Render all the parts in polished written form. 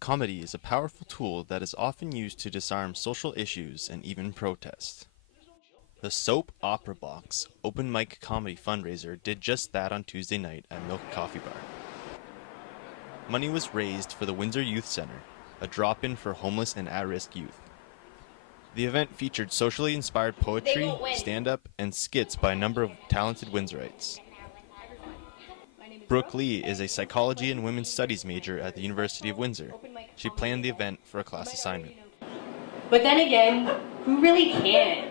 Comedy is a powerful tool that is often used to disarm social issues and even protest. The Soap Opera Box Open Mic Comedy Fundraiser did just that on Tuesday night at Milk Coffee Bar. Money was raised for the Windsor Youth Centre, a drop-in for homeless and at-risk youth. The event featured socially inspired poetry, stand-up, and skits by a number of talented Windsorites. Brooke Lee is a psychology and women's studies major at the University of Windsor. She planned the event for a class assignment. But then again, who really can?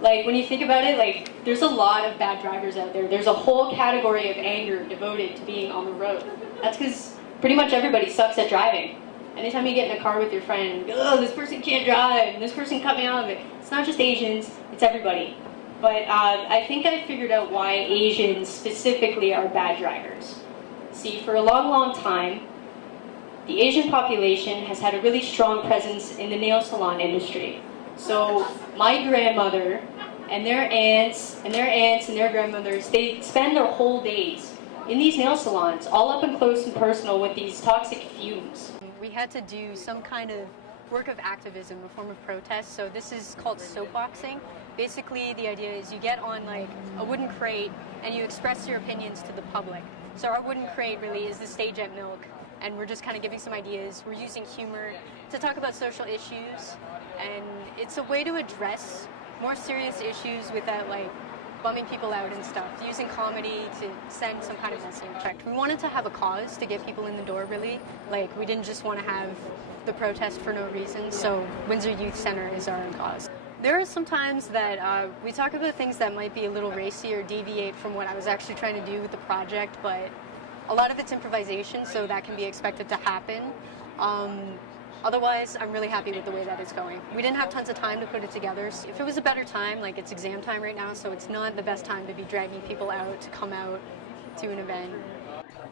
Like, when you think about it, like, there's a lot of bad drivers out there. There's a whole category of anger devoted to being on the road. That's because pretty much everybody sucks at driving. Anytime you get in a car with your friend, oh, this person can't drive, and this person cut me out of it. It's not just Asians, it's everybody. But I think I figured out why Asians specifically are bad drivers. See, for a long, long time, the Asian population has had a really strong presence in the nail salon industry. So my grandmother and their aunts and their aunts and their grandmothers, they spend their whole days in these nail salons, all up and close and personal with these toxic fumes. We had to do some kind of work of activism, a form of protest. So this is called soapboxing. Basically, the idea is you get on like a wooden crate and you express your opinions to the public. So our wooden crate really is the stage at Milk, and we're just kind of giving some ideas. We're using humor to talk about social issues, and it's a way to address more serious issues without like bumming people out and stuff, using comedy to send some kind of message. We wanted to have a cause to get people in the door, really. Like, we didn't just want to have the protest for no reason, so Windsor Youth Centre is our cause. There are some times that we talk about things that might be a little racy or deviate from what I was actually trying to do with the project, but a lot of it's improvisation, so that can be expected to happen. Otherwise, I'm really happy with the way that it's going. We didn't have tons of time to put it together. So if it was a better time, like it's exam time right now, so it's not the best time to be dragging people out to come out to an event.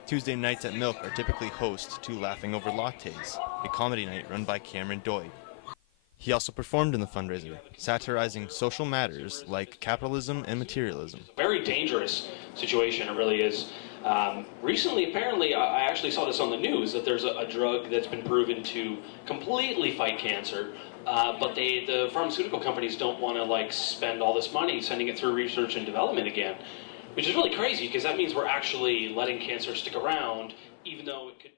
Tuesday nights at Milk are typically host to Laughing Over Lattes, a comedy night run by Cameron Doig. He also performed in the fundraiser, satirizing social matters like capitalism and materialism. Very dangerous situation, it really is. Recently, apparently, I actually saw this on the news, that there's a drug that's been proven to completely fight cancer, but the pharmaceutical companies don't want to like spend all this money sending it through research and development again, which is really crazy because that means we're actually letting cancer stick around, even though it could.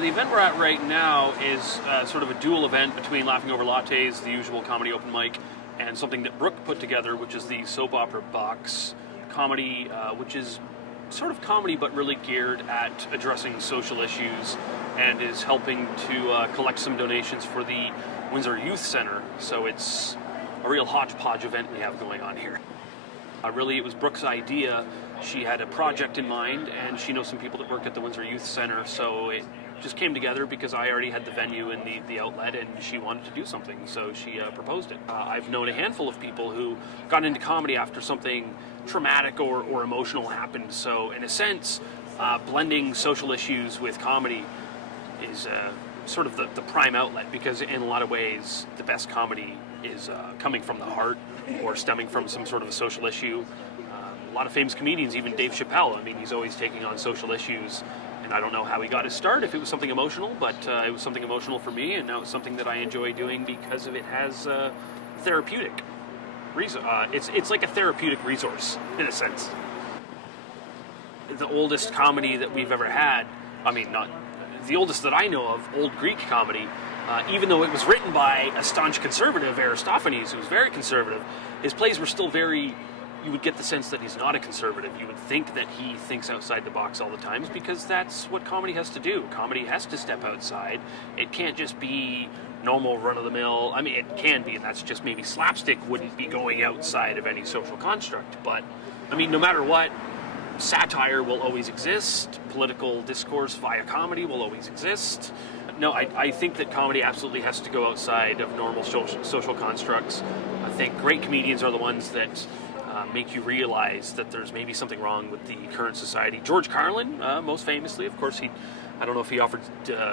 The event we're at right now is sort of a dual event between Laughing Over Lattes, the usual comedy open mic, and something that Brooke put together, which is the Soap Opera Box comedy, which is sort of comedy but really geared at addressing social issues and is helping to collect some donations for the Windsor Youth Centre. So it's a real hodgepodge event we have going on here. Really, it was Brooke's idea. She had a project in mind, and she knows some people that work at the Windsor Youth Centre, so it just came together because I already had the venue and the outlet, and she wanted to do something, so she proposed it. I've known a handful of people who got into comedy after something traumatic or emotional happened, so in a sense, blending social issues with comedy is sort of the prime outlet, because in a lot of ways, the best comedy is coming from the heart or stemming from some sort of a social issue. A lot of famous comedians, even Dave Chappelle, I mean, he's always taking on social issues, and I don't know how he got his start, if it was something emotional, but it was something emotional for me, and now it's something that I enjoy doing because of it has therapeutic reason. It's like a therapeutic resource, in a sense. The oldest comedy that we've ever had, I mean, not the oldest that I know of, Old Greek comedy, even though it was written by a staunch conservative, Aristophanes, who was very conservative, his plays were still very, you would get the sense that he's not a conservative. You would think that he thinks outside the box all the time, because that's what comedy has to do. Comedy has to step outside. It can't just be normal run-of-the-mill. I mean, it can be, and that's just maybe slapstick wouldn't be going outside of any social construct. But, I mean, no matter what, satire will always exist. Political discourse via comedy will always exist. No, I think that comedy absolutely has to go outside of normal social constructs. I think great comedians are the ones that make you realize that there's maybe something wrong with the current society. George Carlin, most famously, of course, I don't know if he offered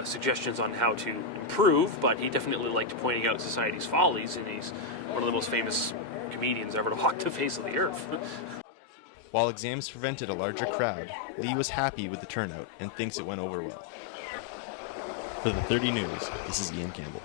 suggestions on how to improve, but he definitely liked pointing out society's follies, and he's one of the most famous comedians ever to walk the face of the earth. While exams prevented a larger crowd, Lee was happy with the turnout and thinks it went over well. For the 30 News, this is Ian Campbell.